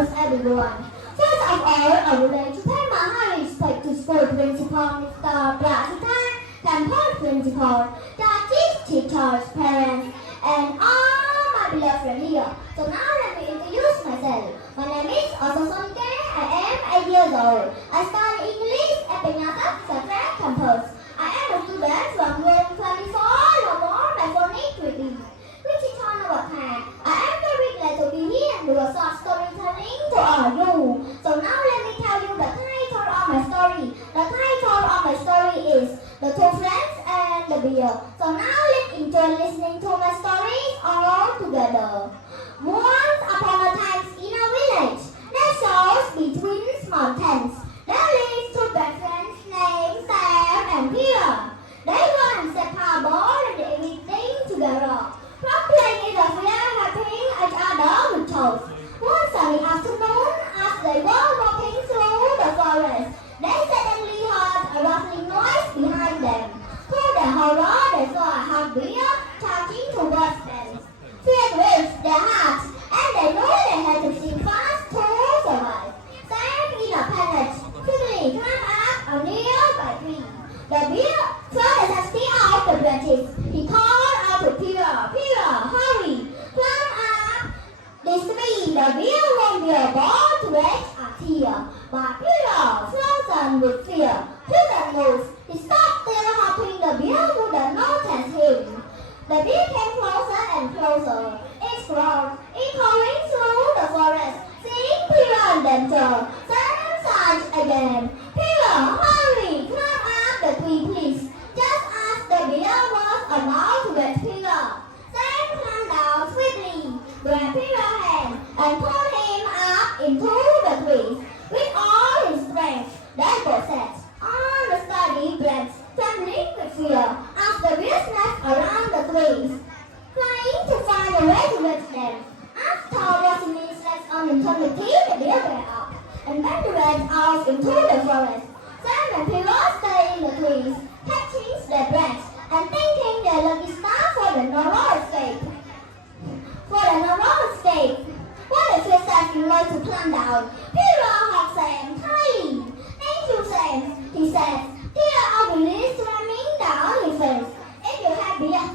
news, everyone. First of all, I would like to pay my high respect to school principal, Mr. Prasita, campus principal, teachers, parents, and all my beloved friends here. So now let me introduce myself. My name is Osasonke. I am 8 years old. I study English at Penyata Sacred campus. I am a student from room 24, Lomor, my phonics reading. Which is on our hand. I am very glad to be here and do a short storytelling to all you. So now let me tell you the title of my story. The title of my story is The Two Friends and the Bear. So now let's enjoy listening to my stories all together. Once upon a time in a village, there shows between mountains. There lived two best friends named Sam and Peter. They were inseparable and they everything together. From playing in the field, helping each other with toys. One sunny afternoon, as they were walking through the forest, they suddenly heard a rustling noise behind them. To their horror, they saw a half bear charging towards them. Fear gripped their hearts, and they knew they had to sing fast to survive. Sam, in a panic, quickly climbed up a nearby tree. The bear threw the taxi off the branches. He called out to Peter, Peter, hurry, climb up this tree. The bear won't be able to wait a tear. But Peter, frozen with fear, couldn't move. He stopped still, hoping the bear wouldn't notice him. The bear came closer and closer. It growled, echoing through the forest. Seeing Peter in danger, Sam sighed again. Peter, hurry, climb up the tree, please. Just as the bear was about to get Peter, Sam climbed down swiftly, grabbed Peter's hand, and pulled him up into the tree. With all his strength, they both sat on the sturdy branch, trembling with fear, as the bear snapped around the trees, trying to find a way to reach them. After watching his legs on eternity, the bear got up, and then they ran out into the forest. Sam and Peter stayed in the trees, catching their breaths, and thinking their lucky star for the narrow escape. While the two started to climb down, Peter hugged Sam tightly. Thank you, Sam, he said. Tears of relief streaming down his face. If you had been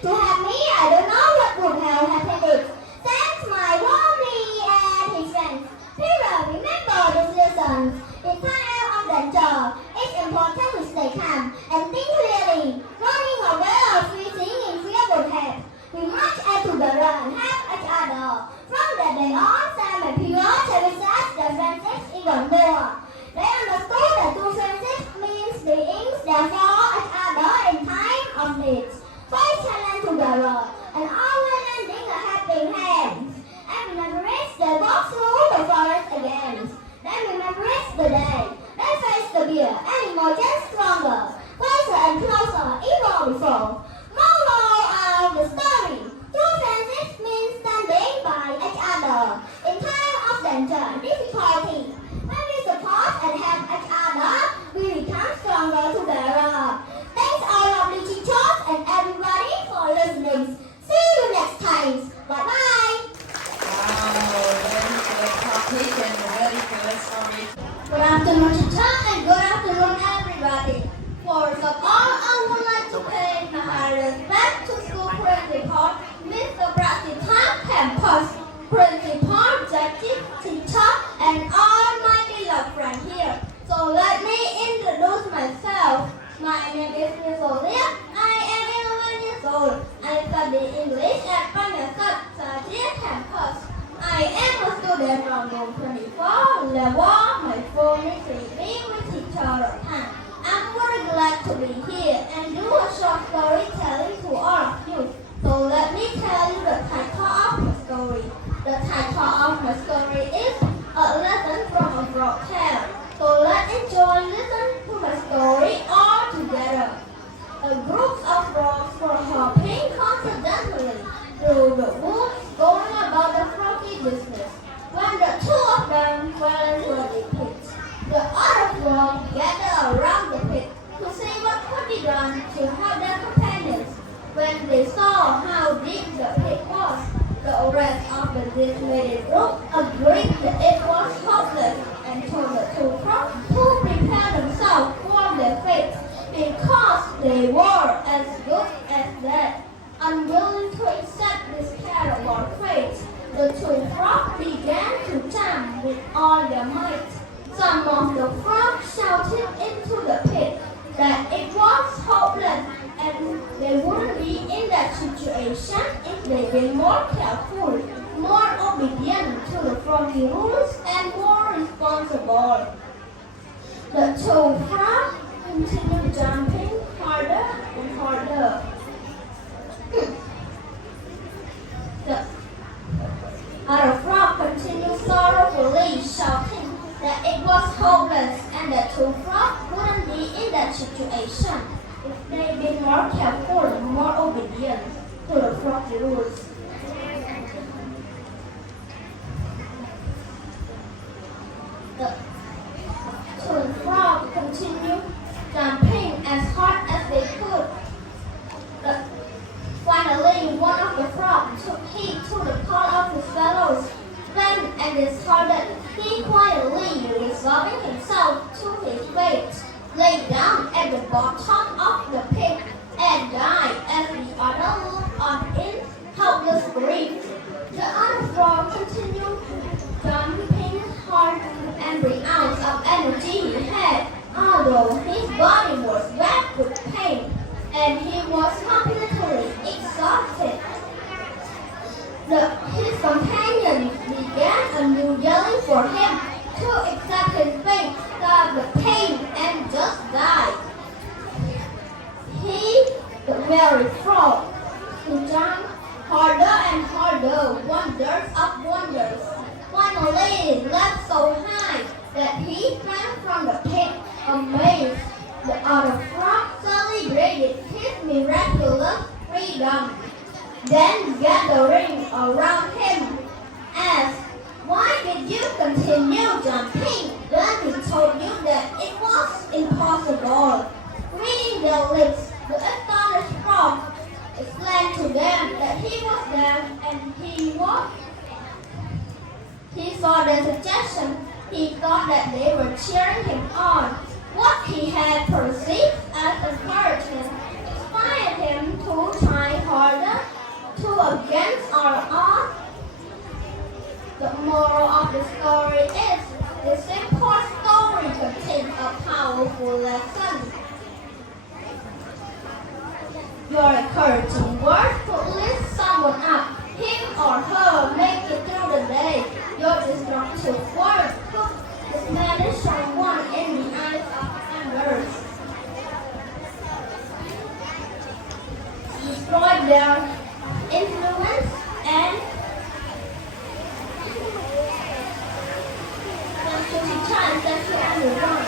to have me, I don't know what would have happened. Sam smiled warmly at his friends. Peter, remember this lesson. In time of danger, it's important to stay calm and think clearly. Running away or freezing in fear would help. We must act together and help each other. From that day on, Sam and Peter cherished their friendship even more. They understood that true friendship means being there for each other in time of need. Fight challenge together and always lending a helping hand. And remembering they walk through the forest again. Then remembering the day they faced the bear and emerged stronger, closer and closer even before. Moral of the story: true friendship means standing by each other in time of danger and difficulty. When we support and help each other, we become stronger together. Thanks all of the teachers and everybody for listening. See you next time. Bye bye. Wow, very good topic and very good story. Good afternoon, teacher, and good afternoon, everybody. First of all, I would like to pay my high respect to school principal, Mr. Prasita, campus principal, Jackie, teacher, and all my beloved friends here. So let me introduce myself. My name is Miss Olia. I am 11 years old. I study English at Phonics campus. I am a student from room 24, level my phonics reading with teacher Han. I'm very glad to be here and do a short storytelling to all of you. So let me tell you the title of my story. The title of my story is A Lesson from a Frog Tale. So let's enjoy listen to my story all together. A group of frogs were hopping confidently through the woods, going about the froggy business. When the two of them fell into the pit, the other frogs gathered around the pit to see what could be done to help their companions. When they saw how deep the pit was, the rest of the dismayed group agreed that it was hopeless and told the two frogs to prepare themselves for their fate because they were as good as dead. Unwilling to accept this terrible fate, the two frogs began to jump with all their might. Some of the frogs shouted into the pit that it was hopeless and they wouldn't be in that situation if they'd been more careful, more obedient to the froggy rules, and more responsible. The two frogs continued jumping harder and harder. The other frog continued sorrowfully shouting that it was hopeless and the two frogs wouldn't be in that situation if they'd been more careful and more obedient to the froggy rules. The two frogs continued jumping as hard as they could. Finally, one of the frogs took heed to the call of his fellows. When and disheartened, he quietly resolving himself to his fate, lay down at the bottom of the pit and died as the other looked on in helpless grief. The other frog continued jumping hard every ounce of energy he had, although his body was racked with pain and he was completely exhausted. His companions began anew yelling for him to accept his fate, stop the pain, and just die. He, the very frog, who jumped harder and harder, wonders of wonders, finally leapt so high that he fell from the pit, amazed. The other frog celebrated his miraculous freedom. Then, gathering around him, asked, "Why did you continue jumping when we told you that it was impossible?" Reading their lips, the astonished frog explained to them that he was deaf and he saw their suggestion. He thought that they were cheering him on. What he had perceived as encouragement inspired him to try harder, to against all odds. The moral of the story is, this simple story contains a powerful lesson. Your encouraging words could lift someone up, him or her make it through the day. Your destructive words could diminish someone in the eyes of others, destroy their influence, and thank you, teacher, and thank you, everyone.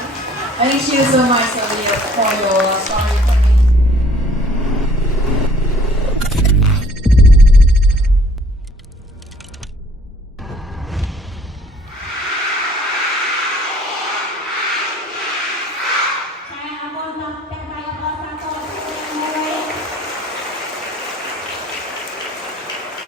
Thank you so much, Sophia, for your story.